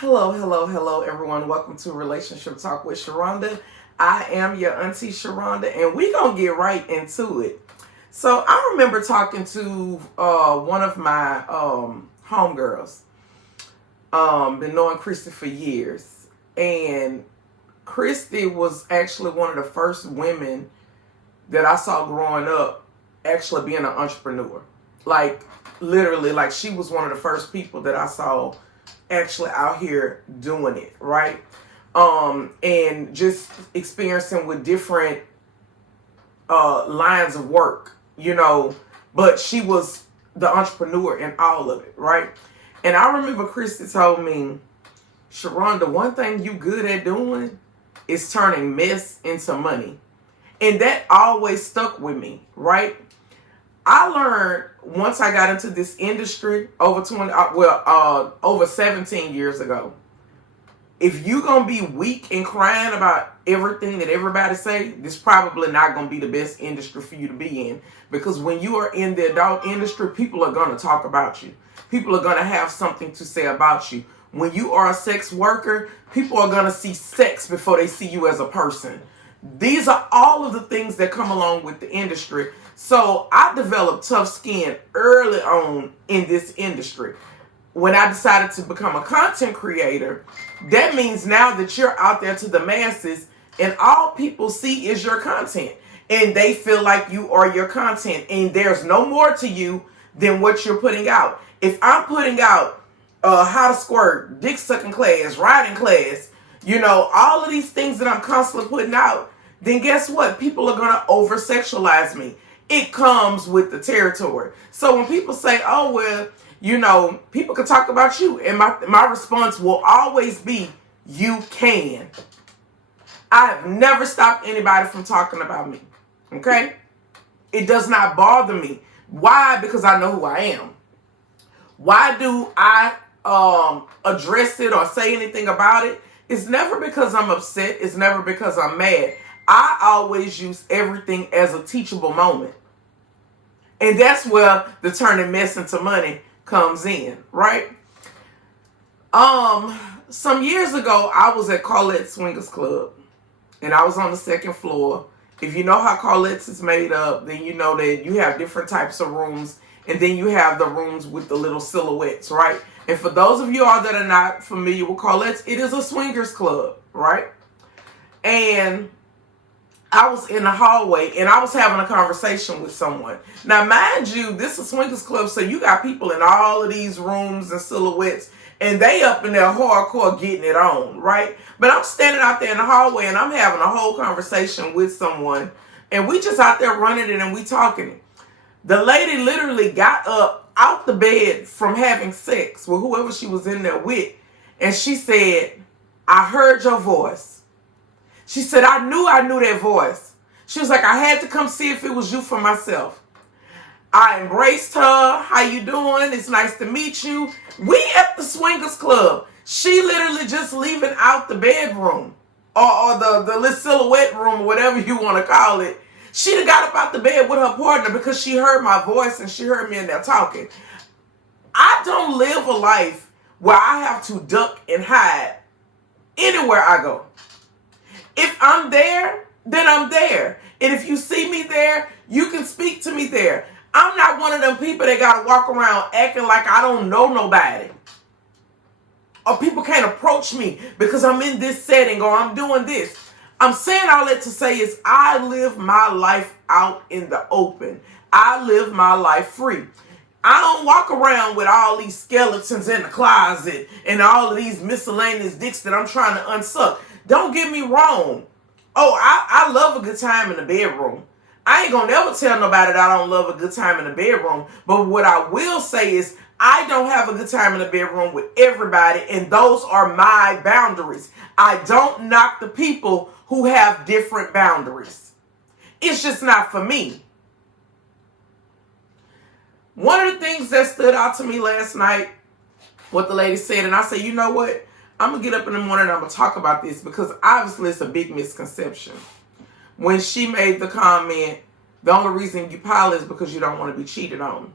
Hello, hello, hello, everyone. Welcome to Relationship Talk with Sharonda. I am your auntie Sharonda, and we gonna get right into it. So I remember talking to one of my homegirls. Been knowing Christy for years, and Christy was actually one of the first women that I saw growing up actually being an entrepreneur. Like literally, like she was one of the first people that I saw actually out here doing it, right? And just experiencing with different lines of work, but she was the entrepreneur in all of it, right? And I remember Christy told me, Sharonda, one thing you good at doing is turning mess into money. And that always stuck with me, right? I learned once I got into this industry over 17 years ago. If you gonna be weak and crying about everything that everybody say, this probably not gonna be the best industry for you to be in. Because when you are in the adult industry, people are gonna talk about you. People are gonna have something to say about you. When you are a sex worker, people are gonna see sex before they see you as a person. These are all of the things that come along with the industry. So I developed tough skin early on in this industry. When I decided to become a content creator, that means now that you're out there to the masses and all people see is your content. And they feel like you are your content. And there's no more to you than what you're putting out. If I'm putting out how to squirt, dick sucking class, riding class, all of these things that I'm constantly putting out, then guess what? People are going to over sexualize me. It comes with the territory. So when people say, oh, well, people can talk about you. And my response will always be, you can. I have never stopped anybody from talking about me. Okay? It does not bother me. Why? Because I know who I am. Why do I address it or say anything about it? It's never because I'm upset. It's never because I'm mad. I always use everything as a teachable moment. And that's where the turning mess into money comes in, right? Some years ago, I was at Carlette's Swingers Club, and I was on the second floor. If you know how Carlette's is made up, then you know that you have different types of rooms, and then you have the rooms with the little silhouettes, right? And for those of you all that are not familiar with Carlette's, it is a swingers club, right? And I was in the hallway and I was having a conversation with someone. Now, mind you, this is a swingers club, so you got people in all of these rooms and silhouettes, and they up in there hardcore getting it on, right? But I'm standing out there in the hallway and I'm having a whole conversation with someone, and we just out there running it and we talking. The lady literally got up out the bed from having sex with whoever she was in there with, and she said, I heard your voice. She said, I knew that voice. She was like, I had to come see if it was you for myself. I embraced her. How you doing? It's nice to meet you. We at the swingers club. She literally just leaving out the bedroom or the little silhouette room or whatever you want to call it. She'd have got up out the bed with her partner because she heard my voice and she heard me in there talking. I don't live a life where I have to duck and hide anywhere I go. If I'm there, then I'm there. And if you see me there, you can speak to me there. I'm not one of them people that got to walk around acting like I don't know nobody. Or people can't approach me because I'm in this setting or I'm doing this. I'm saying all that to say is I live my life out in the open. I live my life free. I don't walk around with all these skeletons in the closet and all of these miscellaneous dicks that I'm trying to unsuck. Don't get me wrong. Oh, I love a good time in the bedroom. I ain't gonna never tell nobody that I don't love a good time in the bedroom. But what I will say is I don't have a good time in the bedroom with everybody, and those are my boundaries. I don't knock the people who have different boundaries. It's just not for me. One of the things that stood out to me last night, what the lady said, and I said, you know what? I'm going to get up in the morning and I'm going to talk about this because obviously it's a big misconception. When she made the comment, the only reason you poly is because you don't want to be cheated on.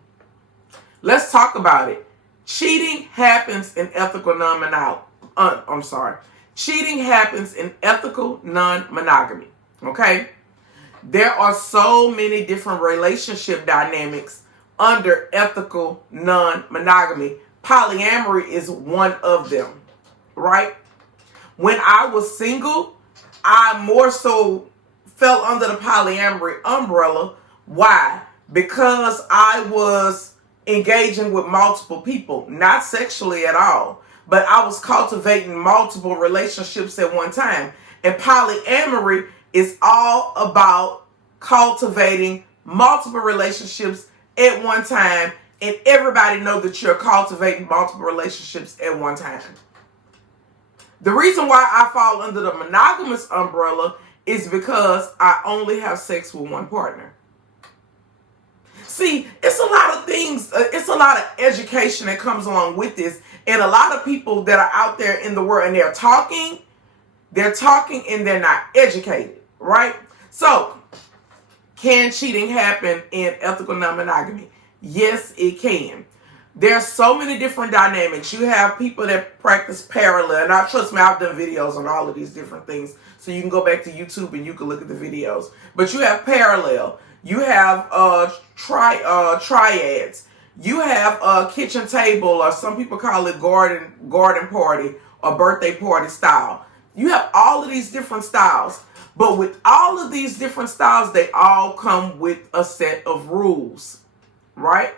Let's talk about it. Cheating happens in ethical non-monogamy. I'm sorry. Cheating happens in ethical non-monogamy. Okay? There are so many different relationship dynamics under ethical non-monogamy. Polyamory is one of them, right? When I was single, I more so fell under the polyamory umbrella. Why? Because I was engaging with multiple people, not sexually at all, but I was cultivating multiple relationships at one time. And polyamory is all about cultivating multiple relationships at one time, and everybody know that you're cultivating multiple relationships at one time. The reason why I fall under the monogamous umbrella is because I only have sex with one partner. See, it's a lot of things, it's a lot of education that comes along with this, and a lot of people that are out there in the world, and they're talking and they're not educated, right? So, can cheating happen in ethical non-monogamy? Yes, it can. There's so many different dynamics. You have people that practice parallel. Now, trust me, I've done videos on all of these different things. So you can go back to YouTube and you can look at the videos. But you have parallel. You have triads. You have kitchen table, or some people call it garden party or birthday party style. You have all of these different styles. But with all of these different styles, they all come with a set of rules, right?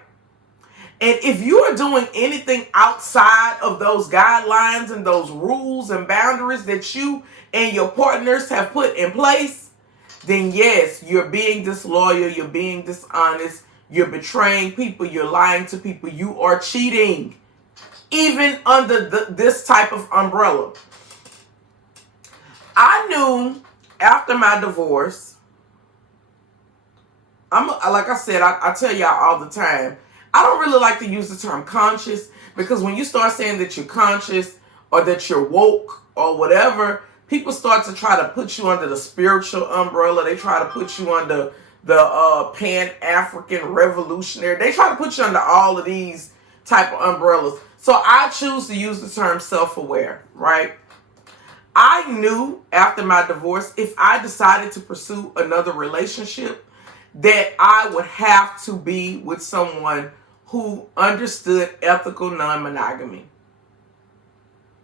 And if you are doing anything outside of those guidelines and those rules and boundaries that you and your partners have put in place, then yes, you're being disloyal, you're being dishonest, you're betraying people, you're lying to people, you are cheating, even under this type of umbrella. I knew after my divorce, like I said, I tell y'all all the time, I don't really like to use the term conscious, because when you start saying that you're conscious or that you're woke or whatever, people start to try to put you under the spiritual umbrella. They try to put you under the Pan-African revolutionary. They try to put you under all of these type of umbrellas. So I choose to use the term self-aware, right? I knew after my divorce, if I decided to pursue another relationship, that I would have to be with someone who understood ethical non-monogamy.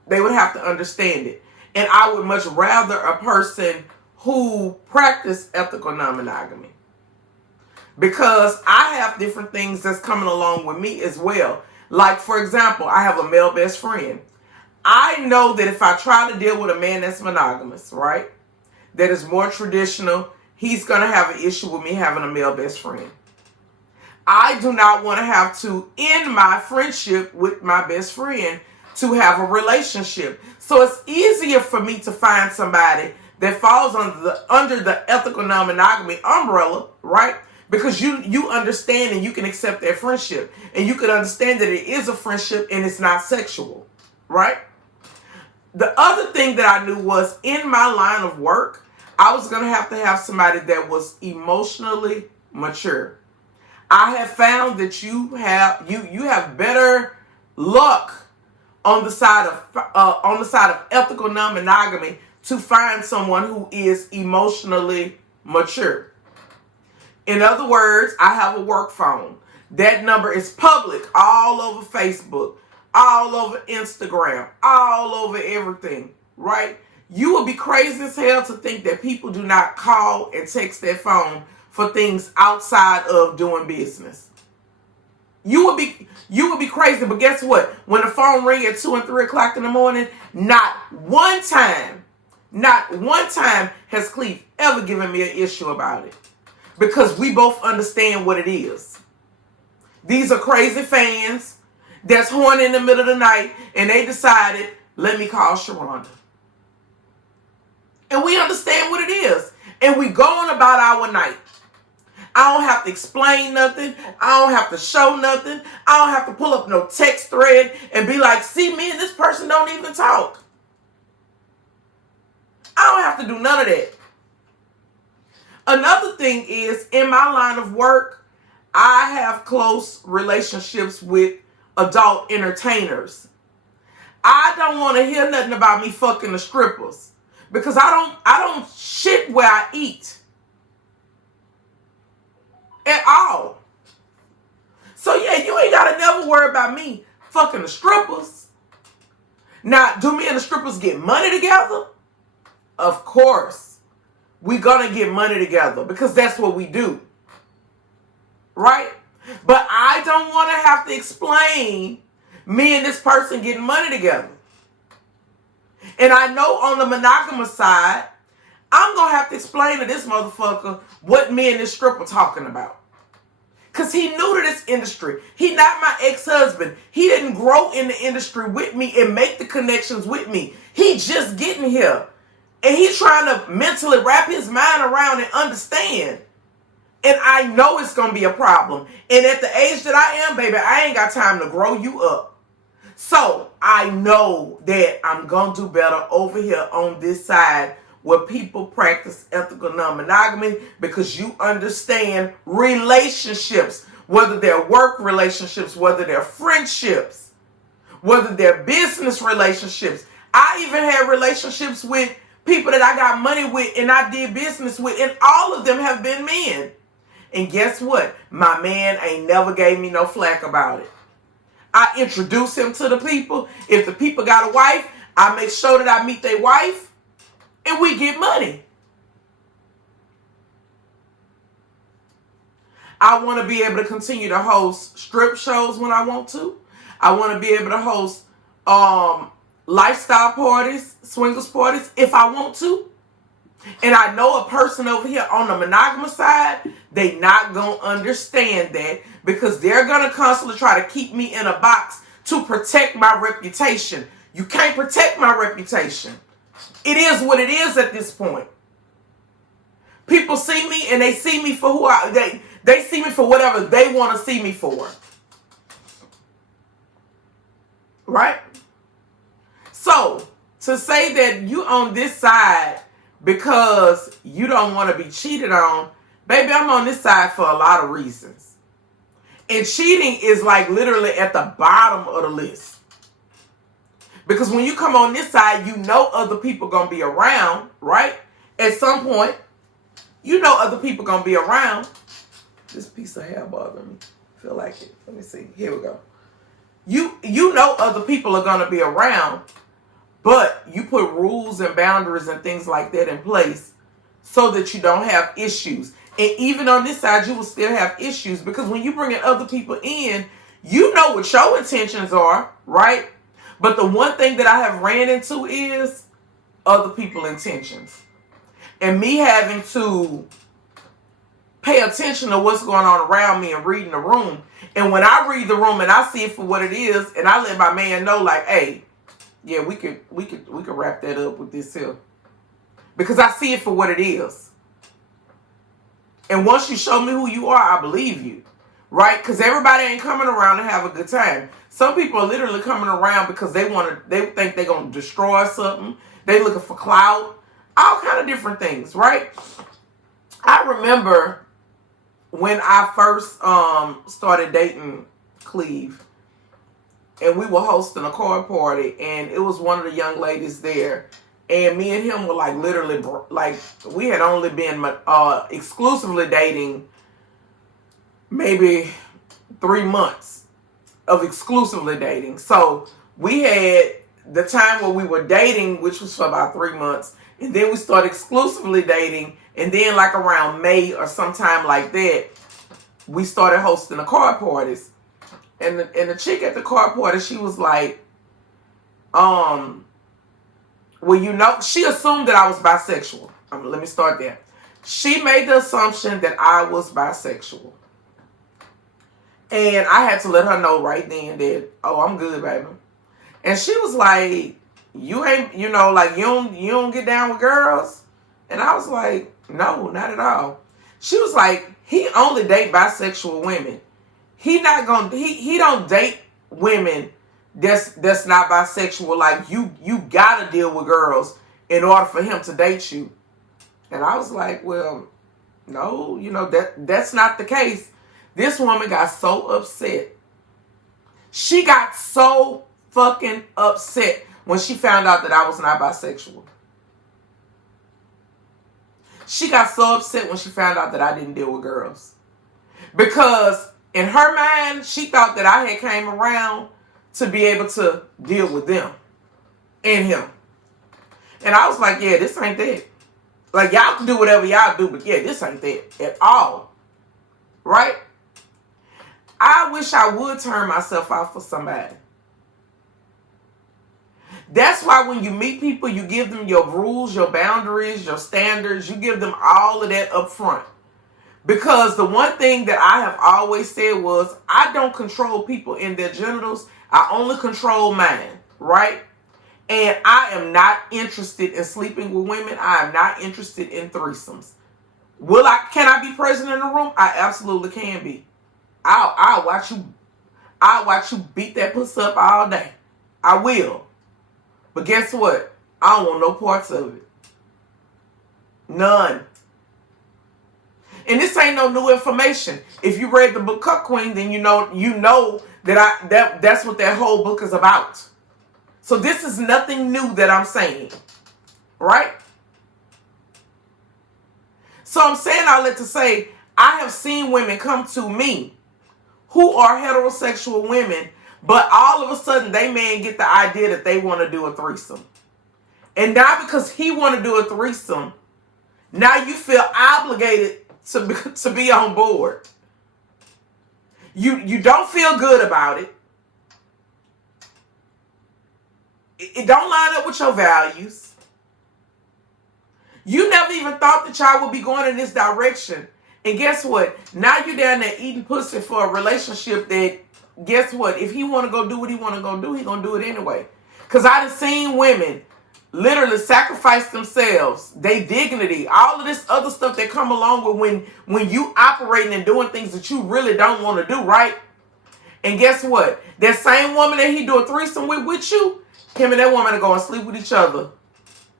They would have to understand it. And I would much rather a person who practiced ethical non-monogamy. Because I have different things that's coming along with me as well. Like, for example, I have a male best friend. I know that if I try to deal with a man that's monogamous, right, that is more traditional, he's going to have an issue with me having a male best friend. I do not want to have to end my friendship with my best friend to have a relationship. So it's easier for me to find somebody that falls under the ethical non-monogamy umbrella, right? Because you understand and you can accept their friendship. And you can understand that it is a friendship and it's not sexual, right? The other thing that I knew was, in my line of work, I was going to have somebody that was emotionally mature. I have found that you have better luck on the side of ethical non-monogamy to find someone who is emotionally mature. In other words, I have a work phone. That number is public all over Facebook, all over Instagram, all over everything, right? You would be crazy as hell to think that people do not call and text their phone for things outside of doing business. You would be crazy, but guess what? When the phone rings at 2 and 3 o'clock in the morning, not one time has Cleve ever given me an issue about it. Because we both understand what it is. These are crazy fans that's horny in the middle of the night, and they decided, let me call Sharonda. And we understand what it is. And we go on about our night. I don't have to explain nothing. I don't have to show nothing. I don't have to pull up no text thread and be like, see, me and this person don't even talk. I don't have to do none of that. Another thing is, in my line of work, I have close relationships with adult entertainers. I don't want to hear nothing about me fucking the strippers. Because I don't shit where I eat. At all. So yeah, you ain't gotta never worry about me fucking the strippers. Now, do me and the strippers get money together? Of course. We gonna get money together because that's what we do. Right? But I don't want to have to explain me and this person getting money together. And I know on the monogamous side, I'm going to have to explain to this motherfucker what me and this stripper talking about. Because he new to this industry. He not my ex-husband. He didn't grow in the industry with me and make the connections with me. He just getting here. And he's trying to mentally wrap his mind around and understand. And I know it's going to be a problem. And at the age that I am, baby, I ain't got time to grow you up. So I know that I'm going to do better over here on this side where people practice ethical non-monogamy because you understand relationships, whether they're work relationships, whether they're friendships, whether they're business relationships. I even had relationships with people that I got money with and I did business with, and all of them have been men. And guess what? My man ain't never gave me no flack about it. I introduce him to the people. If the people got a wife, I make sure that I meet their wife and we get money. I want to be able to continue to host strip shows when I want to. I want to be able to host lifestyle parties, swingers parties if I want to. And I know a person over here on the monogamous side, they not going to understand that because they're going to constantly try to keep me in a box to protect my reputation. You can't protect my reputation. It is what it is at this point. People see me and they see me for who they see me for whatever they want to see me for. Right? So, to say that you on this side because you don't want to be cheated on, baby, I'm on this side for a lot of reasons. And cheating is like literally at the bottom of the list. Because when you come on this side, you know other people going to be around, right? At some point, you know other people going to be around. This piece of hair bothering me. Feel like it. Let me see. Here we go. You know other people are going to be around. But you put rules and boundaries and things like that in place so that you don't have issues. And even on this side, you will still have issues because when you bring in other people in, you know what your intentions are, right? But the one thing that I have ran into is other people's intentions. And me having to pay attention to what's going on around me and reading the room. And when I read the room and I see it for what it is, and I let my man know like, hey, yeah, we could wrap that up with this here. Because I see it for what it is. And once you show me who you are, I believe you. Right? Because everybody ain't coming around to have a good time. Some people are literally coming around because they think they're going to destroy something. They looking for clout. All kind of different things, right? I remember when I first started dating Cleve. And we were hosting a card party, and it was one of the young ladies there. And me and him were like literally, like we had only been exclusively dating maybe 3 months of exclusively dating. So we had the time where we were dating, which was for about 3 months. And then we started exclusively dating. And then like around May or sometime like that, we started hosting the card parties. And the chick at the card party, she was like, well, you know, she assumed that I was bisexual. Let me start there. She made the assumption that I was bisexual. And I had to let her know right then that, oh, I'm good, baby. And she was like, you ain't, you know, like, you don't get down with girls? And I was like, no, not at all. She was like, he only date bisexual women. He don't date women that's not bisexual. Like you gotta deal with girls in order for him to date you. And I was like, well, no, you know, that's not the case. This woman got so upset. She got so fucking upset when she found out that I was not bisexual. She got so upset when she found out that I didn't deal with girls. Because in her mind, she thought that I had came around to be able to deal with them and him. And I was like, yeah, this ain't that. Like, y'all can do whatever y'all do, but yeah, this ain't that at all. Right? I wish I would turn myself out for somebody. That's why when you meet people, you give them your rules, your boundaries, your standards. You give them all of that up front. Because the one thing that I have always said was, I don't control people in their genitals. I only control mine, right? And I am not interested in sleeping with women. I am not interested in threesomes. Can I be present in the room? I absolutely can be. I'll watch you beat that pussy up all day. I will. But guess what? I don't want no parts of it. None. And this ain't no new information. If you read the book Cuck Queen, then you know that's what that whole book is about. So this is nothing new that I'm saying. Right? So I'm saying all that to say, I have seen women come to me who are heterosexual women, but all of a sudden they man get the idea that they want to do a threesome. And now because he want to do a threesome, now you feel obligated to be on board. You don't feel good about it. It don't line up with your values. You never even thought that y'all would be going in this direction. And guess what? Now you're down there eating pussy for a relationship that, guess what? If he want to go do what he want to go do, he going to do it anyway. Because I done seen women literally sacrifice themselves, their dignity, all of this other stuff that come along with when you operating and doing things that you really don't want to do, right? And guess what? That same woman that he do a threesome with you, him and that woman are going to sleep with each other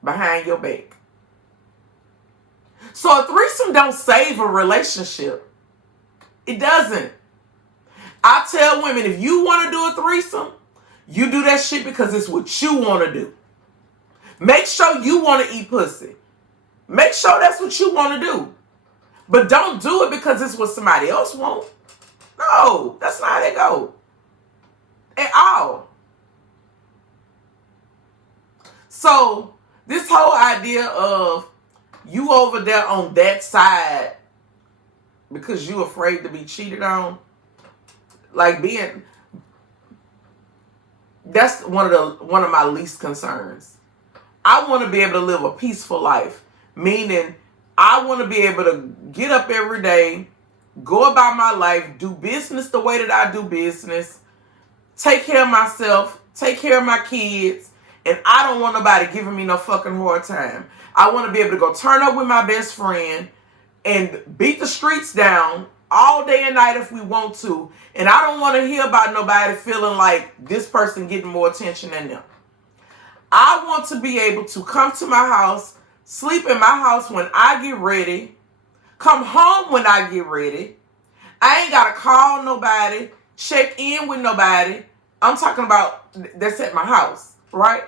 behind your back. So a threesome don't save a relationship. It doesn't. I tell women, if you want to do a threesome, you do that shit because it's what you want to do. Make sure you want to eat pussy. Make sure that's what you want to do. But don't do it because it's what somebody else wants. No, that's not how they go. At all. So, this whole idea of you over there on that side because you afraid to be cheated on, that's one of my least concerns. I want to be able to live a peaceful life, meaning I want to be able to get up every day, go about my life, do business the way that I do business, take care of myself, take care of my kids, and I don't want nobody giving me no fucking hard time. I want to be able to go turn up with my best friend and beat the streets down all day and night if we want to. And I don't want to hear about nobody feeling like this person getting more attention than them. I want to be able to come to my house, sleep in my house when I get ready, come home when I get ready. I ain't got to call nobody, check in with nobody. I'm talking about that's at my house, right?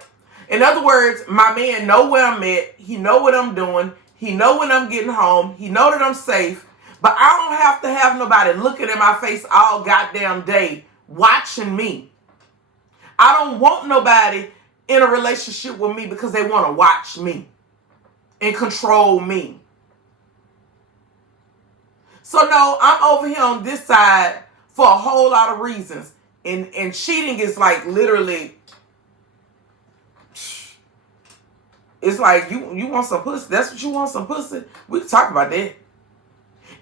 In other words, my man know where I'm at. He know what I'm doing. He know when I'm getting home. He know that I'm safe. But I don't have to have nobody looking in my face all goddamn day watching me. I don't want nobody in a relationship with me because they want to watch me and control me. So no, I'm over here on this side for a whole lot of reasons. And cheating is like literally, it's like you want some pussy. That's what you want, some pussy. We can talk about that.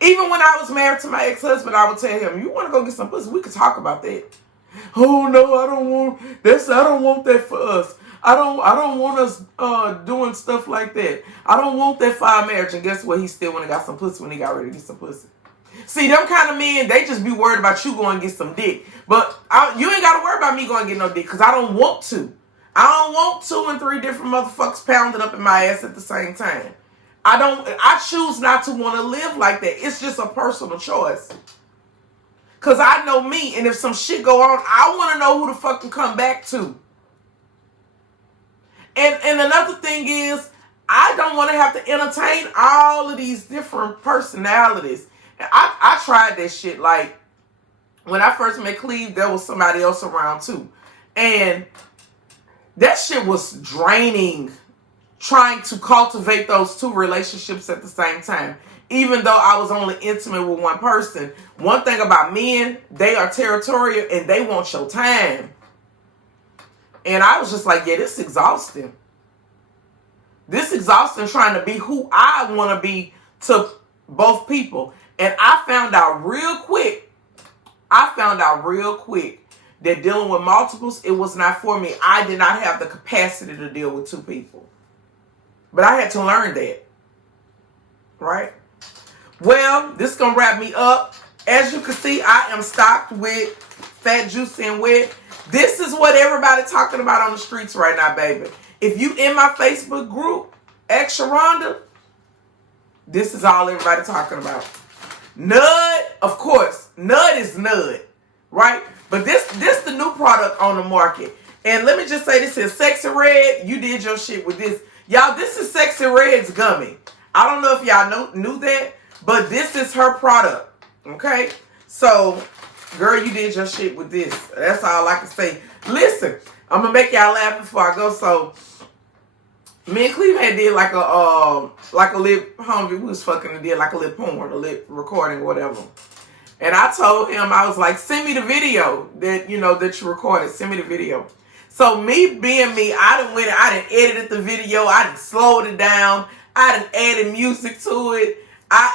Even when I was married to my ex-husband, I would tell him, you want to go get some pussy? We could talk about that. Oh no, I don't want that for us. I don't want us doing stuff like that. I don't want that for our marriage. And guess what? He still went and got some pussy when he got ready to get some pussy. See, them kind of men, they just be worried about you going and get some dick. But you ain't got to worry about me going and get no dick because I don't want to. I don't want 2 and 3 different motherfuckers pounding up in my ass at the same time. I choose not to want to live like that. It's just a personal choice. Because I know me, and if some shit go on, I want to know who the fuck can come back to. And another thing is, I don't want to have to entertain all of these different personalities. And I tried that shit. Like, when I first met Cleve, there was somebody else around too. And that shit was draining, trying to cultivate those two relationships at the same time. Even though I was only intimate with one person. One thing about men, they are territorial and they want your time. And I was just like, yeah, this is exhausting. This is exhausting trying to be who I want to be to both people. And I found out real quick that dealing with multiples, it was not for me. I did not have the capacity to deal with two people. But I had to learn that. Right? Well, this is going to wrap me up. As you can see, I am stocked with Fat, Juicy, and Wet. This is what everybody's talking about on the streets right now, baby. If you in my Facebook group, Ex Sharonda, this is all everybody talking about. Nud, of course. Nud is Nud, right? But this the new product on the market. And let me just say this is Sexy Red. You did your shit with this. Y'all, this is Sexy Red's gummy. I don't know if y'all knew that, but this is her product. Okay? So, girl, you did your shit with this. That's all I can say. Listen, I'm going to make y'all laugh before I go. So, me and Cleve had did like a lip, homie, we was fucking and did like a lip porn, a lip recording or whatever. And I told him, I was like, send me the video that, you know, that you recorded. Send me the video. So me being me, I done edited the video. I done slowed it down. I done added music to it.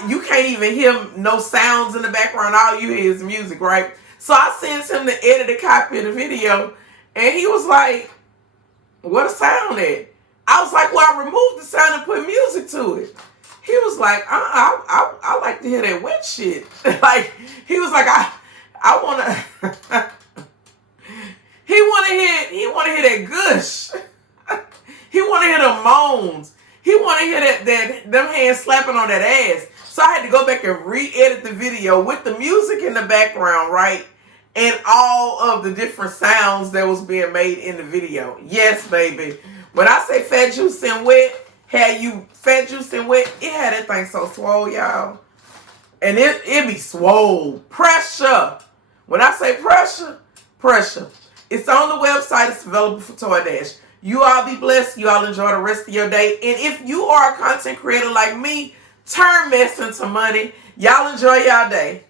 You can't even hear no sounds in the background. All you hear is music, right? So I sent him the edited copy of the video. And he was like, what a sound at? I was like, well, I removed the sound and put music to it. He was like, I like to hear that wet shit. Like, he was like, I want to, he want to hear that gush. He want to hear the moans. He want to hear that them hands slapping on that ass. So I had to go back and re-edit the video with the music in the background, right? And all of the different sounds that was being made in the video. Yes, baby. When I say Fat, Juicy, and Wet, had you Fat, Juicy, and Wet, it had that thing so swole, y'all. And it be swole. Pressure. When I say pressure, pressure. It's on the website. It's available for Toy Dash. You all be blessed. You all enjoy the rest of your day. And if you are a content creator like me, turn mess into money. Y'all enjoy y'all day.